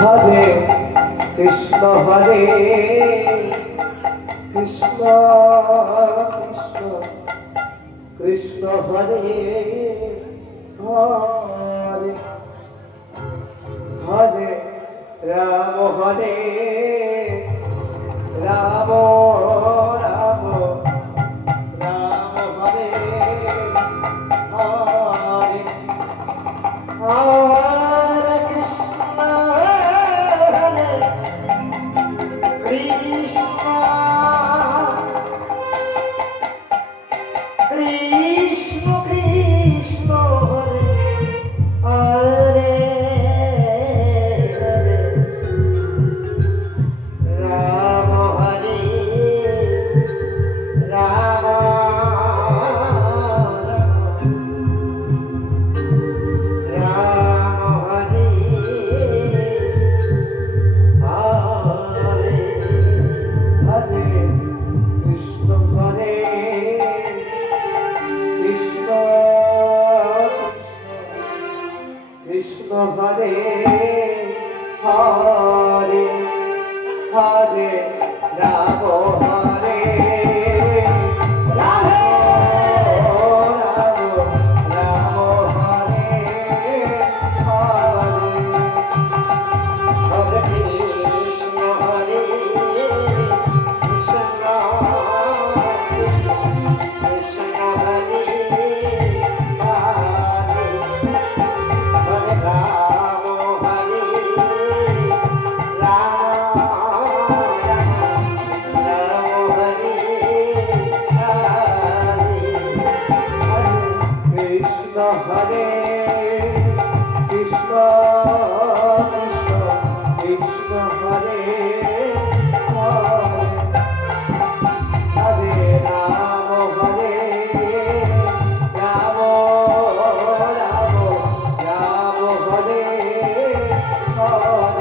হরে Krishna হরে Krishna Krishna Krishna Hare Hare Hare Ram হরে Ram Ram Ram Hare Hare Hare Krishna হরে Krishna Krishna Krishna Hare Hare Ram হরে Ram Ram Hare Hare Hare Krishna হরে Krishna Krishna Hare Hare Hare Ram হরে Ram Ram Ram Hare Hare Hare Krishna হরে Krishna Krishna Hare Hare Hare Ram হরে Ram Ram Hare Hare Krishna হরে Krishna Krishna Krishna Hare Hare Ram হরে Ram Ram Ram Hare Hare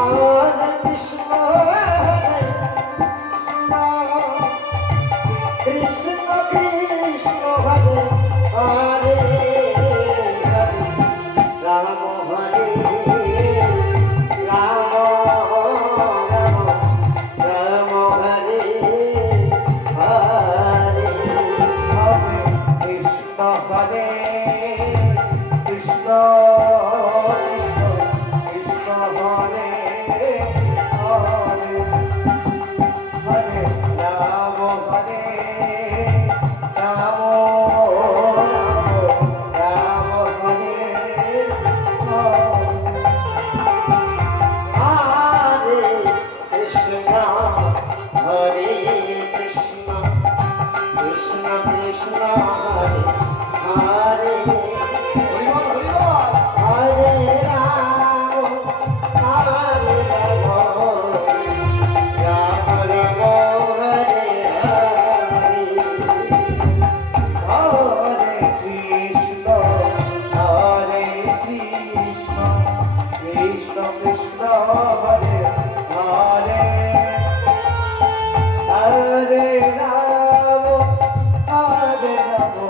Hare Krishna হরে Krishna Krishna Hare Hare Ram হরে Ram Ram Ram Hare Hare Hare Krishna হরে Krishna Krishna Krishna Hare Hare Hare Ram হরে Ram Ram Ram Hare Hare Krishna হরে Krishna Krishna Krishna Hare Hare Hare Ram হরে Ram Ram Ram Hare Hare Hare Krishna Krishna Krishna Hare Hare Hare Ram হরে Ram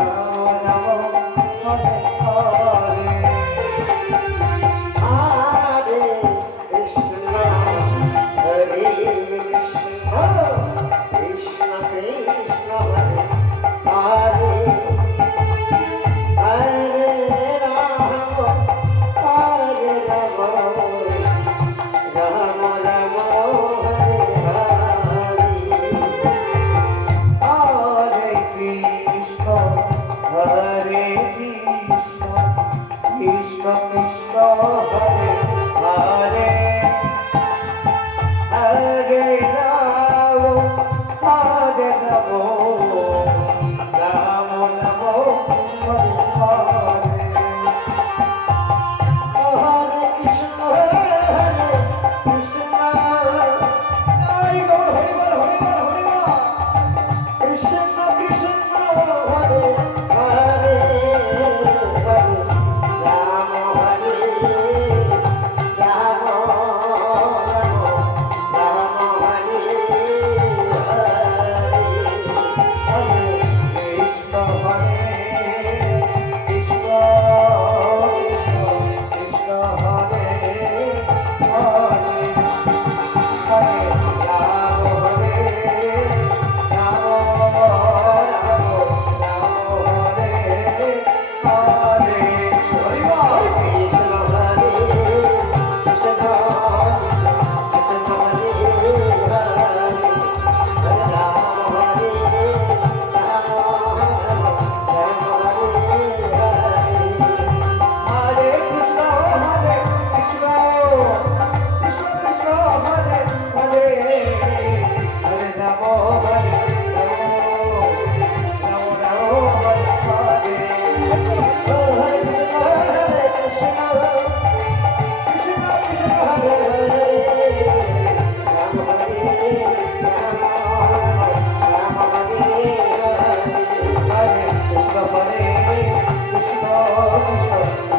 Ram Ram Hare Hare Hare Krishna হরে Krishna Krishna Krishna Hare Hare Hare Ram হরে Ram Ram Ram Hare Hare Hare Krishna হরে Krishna Krishna Krishna Hare Hare Hare Ram হরে Ram Ram Ram Hare Hare Hare Krishna হরে Krishna Hari বল Hari বল Hari বল Hari বল Krishna Krishna Hare Hare Hare Ram হরে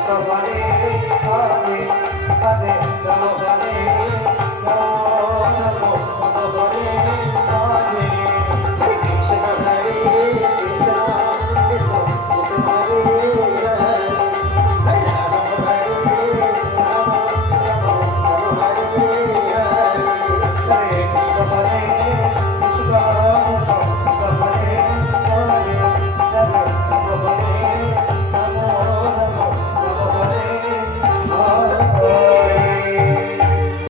Hare Hare Hare Rama Hare